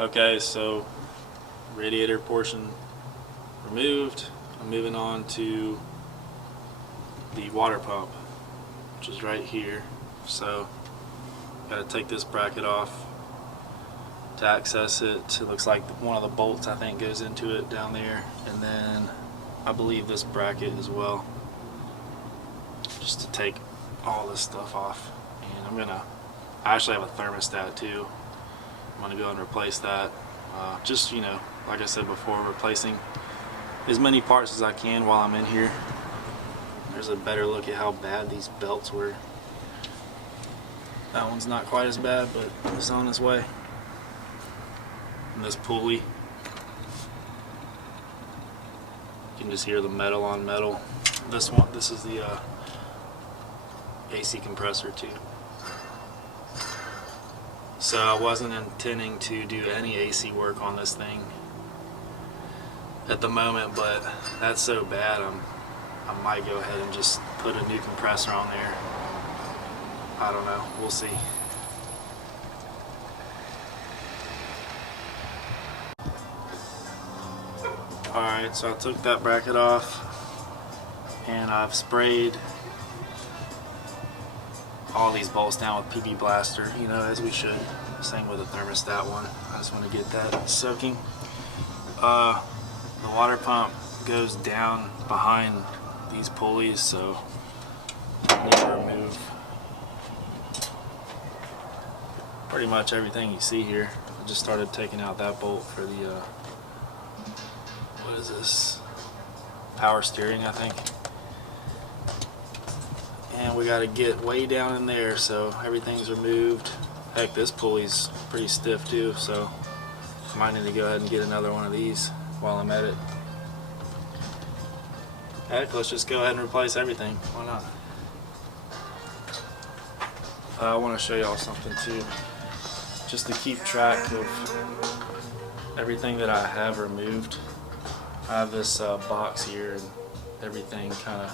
Okay, so radiator portion removed. I'm moving on to the water pump, which is right here. So gotta take this bracket off to access it. It looks like one of the bolts, I think, goes into it down there, and then I believe this bracket as well, just to take all this stuff off. And I actually have a thermostat too. I'm gonna go and replace that. Just, you know, like I said before, replacing as many parts as I can while I'm in here. There's a better look at how bad these belts were. That one's not quite as bad, but it's on its way. And this pulley, you can just hear the metal on metal. This is the AC compressor too. So I wasn't intending to do any AC work on this thing at the moment, but that's so bad I might go ahead and just put a new compressor on there. I don't know, we'll see. Alright, so I took that bracket off and I've sprayed all these bolts down with PB Blaster, you know, as we should. Same with the thermostat one. I just want to get that soaking. The water pump goes down behind these pulleys, so I need to remove pretty much everything you see here. I just started taking out that bolt for the what is this? Power steering, I think. And we got to get way down in there, so everything's removed. Heck, this pulley's pretty stiff too, so I might need to go ahead and get another one of these while I'm at it. Heck, let's just go ahead and replace everything. Why not? I want to show y'all something too, just to keep track of everything that I have removed. I have this box here and everything kind of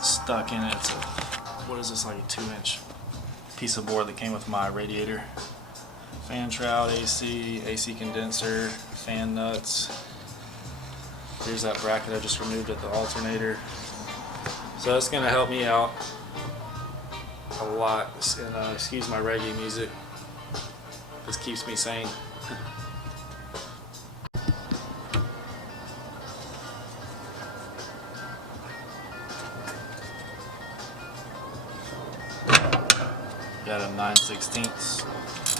stuck in it. So what is this, like a 2-inch piece of board that came with my radiator? Fan shroud, AC condenser, fan nuts. Here's that bracket I just removed at the alternator. So that's going to help me out a lot. And excuse my reggae music. This keeps me sane. Got a 9/16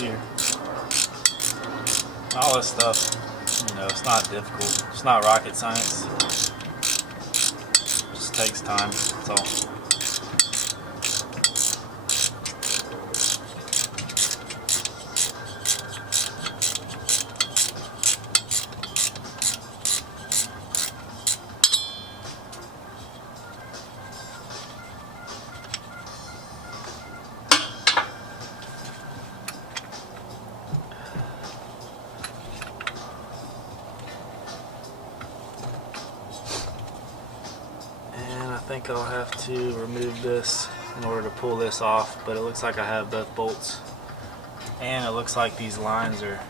here. All this stuff, you know, it's not difficult. It's not rocket science. It just takes time, that's all. I think I'll have to remove this in order to pull this off, but it looks like I have both bolts, and it looks like these lines are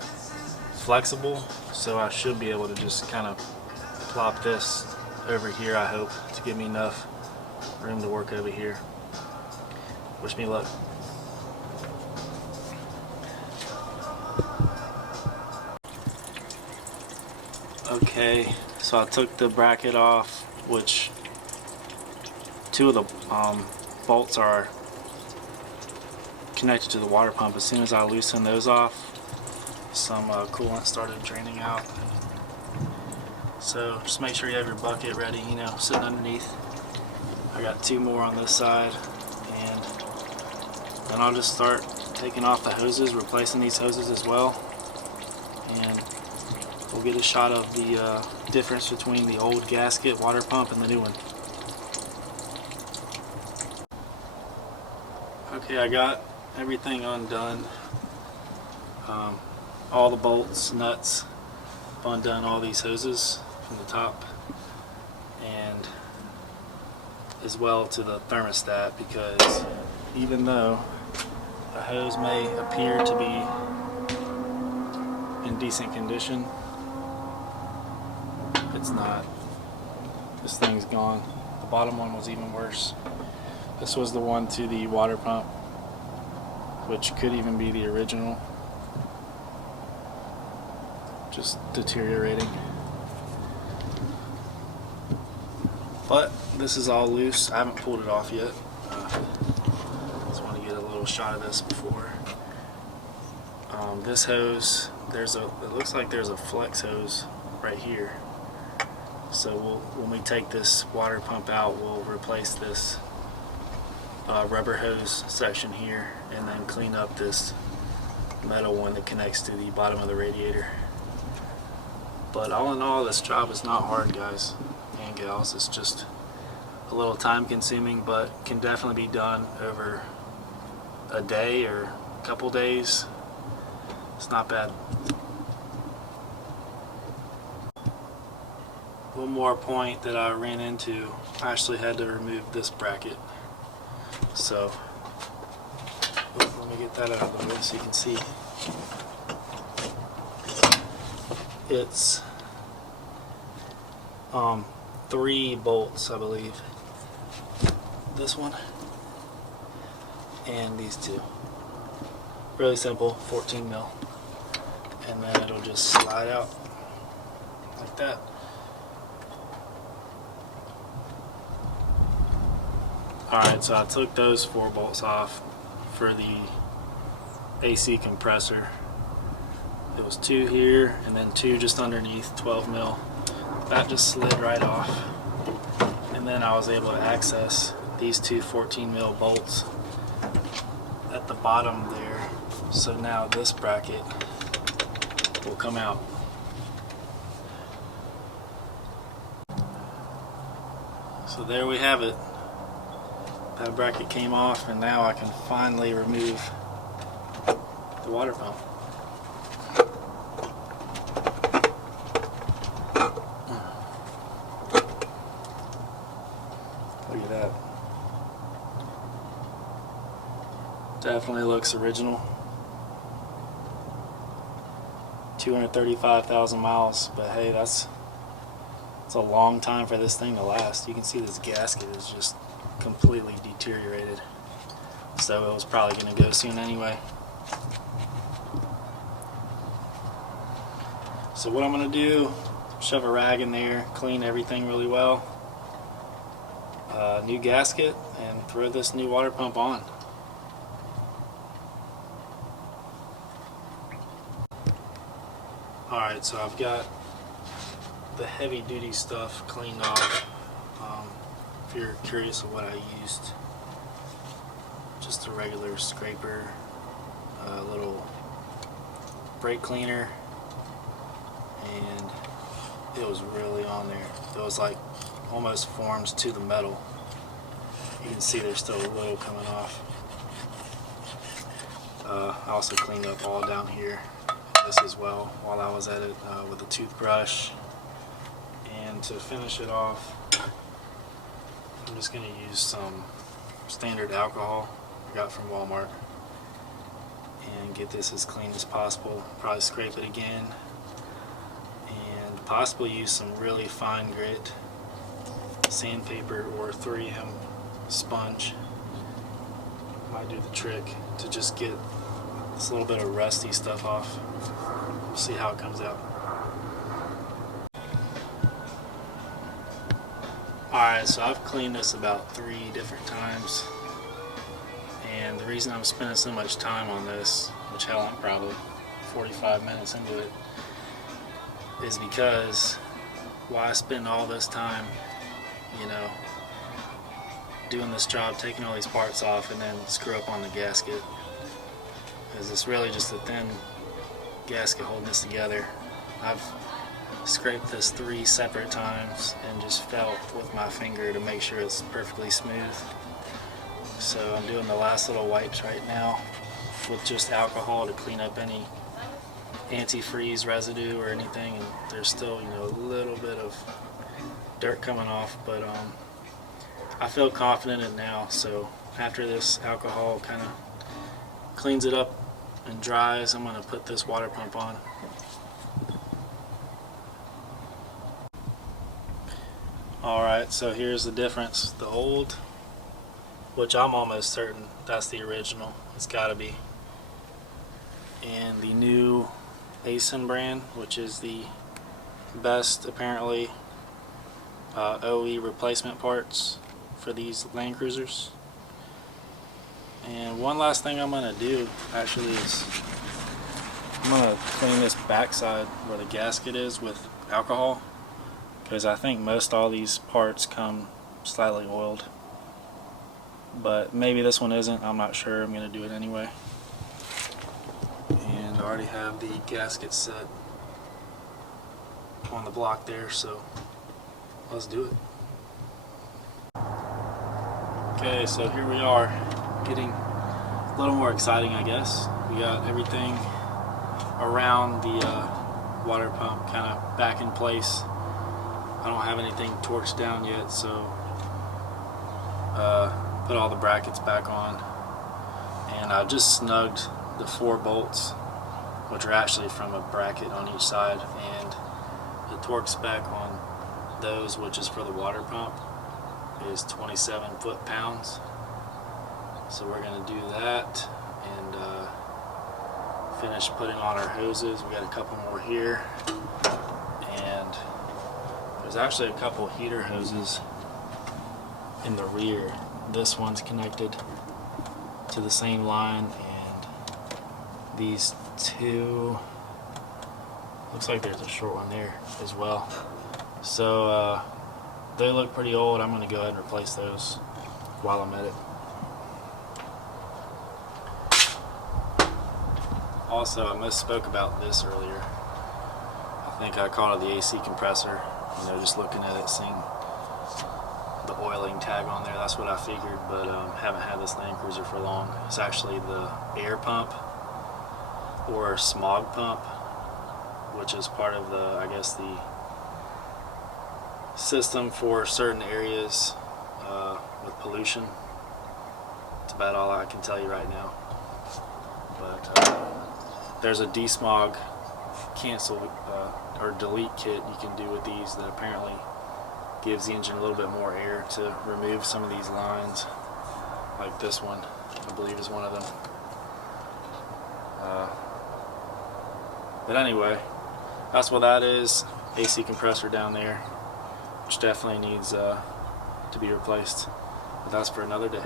flexible, so I should be able to just kind of plop this over here, I hope, to give me enough room to work over here. Wish me luck. Okay, so I took the bracket off, which two of the bolts are connected to the water pump. As soon as I loosen those off, some coolant started draining out. So just make sure you have your bucket ready, you know, sitting underneath. I got two more on this side, and then I'll just start taking off the hoses, replacing these hoses as well, and we'll get a shot of the difference between the old gasket water pump and the new one. Okay, I got everything undone. All the bolts, nuts, undone all these hoses from the top, and as well to the thermostat, because even though the hose may appear to be in decent condition. It's not. This thing's gone. The bottom one was even worse. This was the one to the water pump, which could even be the original. Just deteriorating. But this is all loose. I haven't pulled it off yet. Just want to get a little shot of this before. This hose, it looks like there's a flex hose right here. So when we take this water pump out, we'll replace this rubber hose section here and then clean up this metal one that connects to the bottom of the radiator. But all in all, this job is not hard, guys and gals. It's just a little time consuming, but can definitely be done over a day or a couple days. It's not bad. One more point that I ran into, I actually had to remove this bracket. So let me get that out of the way so you can see. It's 3 bolts, I believe. This one and these 2. Really simple, 14 mil. And then it'll just slide out like that. Alright, so I took those 4 bolts off for the AC compressor. It was 2 here and then 2 just underneath, 12 mil. That just slid right off. And then I was able to access these 2 14 mil bolts at the bottom there. So now this bracket will come out. So there we have it. That bracket came off, and now I can finally remove the water pump. Look at that. Definitely looks original. 235,000 miles, but hey, that's a long time for this thing to last. You can see this gasket is just completely deteriorated, so it was probably going to go soon anyway. So what I'm going to do, shove a rag in there, clean everything really well, new gasket, and throw this new water pump on. Alright, so I've got the heavy duty stuff cleaned off. If you're curious of what I used, just a regular scraper, a little brake cleaner, and it was really on there. It was like almost formed to the metal. You can see there's still a little coming off. I also cleaned up all down here, this as well, while I was at it with a toothbrush. And to finish it off, I'm just going to use some standard alcohol I got from Walmart and get this as clean as possible. Probably scrape it again and possibly use some really fine grit sandpaper or 3M sponge. Might do the trick to just get this little bit of rusty stuff off. We'll see how it comes out. Alright, so I've cleaned this about 3 different times, and the reason I'm spending so much time on this, which hell, I'm probably 45 minutes into it, is because why I spend all this time, you know, doing this job, taking all these parts off and then screw up on the gasket, is it's really just a thin gasket holding this together. I've scraped this 3 separate times and just felt with my finger to make sure it's perfectly smooth. So I'm doing the last little wipes right now with just alcohol to clean up any antifreeze residue or anything, and there's still, you know, a little bit of dirt coming off, but I feel confident in it now. So after this alcohol kind of cleans it up and dries, I'm going to put this water pump on. Alright, so here's the difference. The old, which I'm almost certain that's the original, it's gotta be, and the new Aisin brand, which is the best apparently OE replacement parts for these Land Cruisers. And one last thing I'm gonna do actually is I'm gonna clean this backside where the gasket is with alcohol, because I think most all these parts come slightly oiled, but maybe this one isn't. I'm not sure. I'm gonna do it anyway. And I already have the gasket set on the block there, so let's do it. Okay, so here we are, getting a little more exciting, I guess. We got everything around the water pump kind of back in place. I don't have anything torched down yet, so put all the brackets back on, and I just snugged the 4 bolts, which are actually from a bracket on each side, and the torque spec on those, which is for the water pump, is 27 foot-pounds. So we're going to do that and finish putting on our hoses. We got a couple more here, and there's actually a couple heater hoses in the rear. This one's connected to the same line, and these two, looks like there's a short one there as well. So they look pretty old. I'm going to go ahead and replace those while I'm at it. Also, I misspoke about this earlier. I think I called it the AC compressor. You know, just looking at it, seeing the oiling tag on there, that's what I figured, but haven't had this Land Cruiser for long. It's actually the air pump or smog pump, which is part of the, I guess, the system for certain areas with pollution. That's about all I can tell you right now. But there's a desmog cancel or delete kit you can do with these that apparently gives the engine a little bit more air to remove some of these lines, like this one I believe is one of them. But anyway, that's what that is. AC compressor down there, which definitely needs to be replaced, but that's for another day.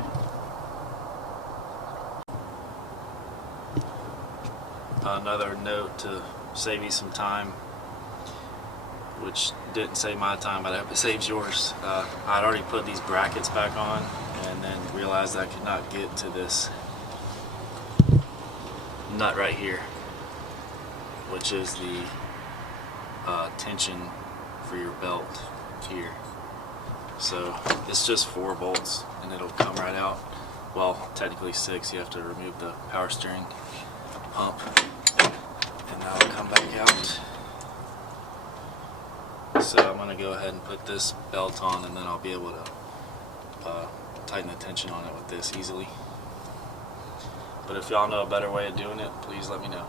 Another note to save you some time, which didn't save my time, but I hope it saves yours. I'd already put these brackets back on and then realized I could not get to this nut right here, which is the tension for your belt here. So it's just 4 bolts and it'll come right out. Well, technically 6. You have to remove the power steering pump and that'll come back out. So I'm going to go ahead and put this belt on, and then I'll be able to tighten the tension on it with this easily. But if y'all know a better way of doing it, please let me know.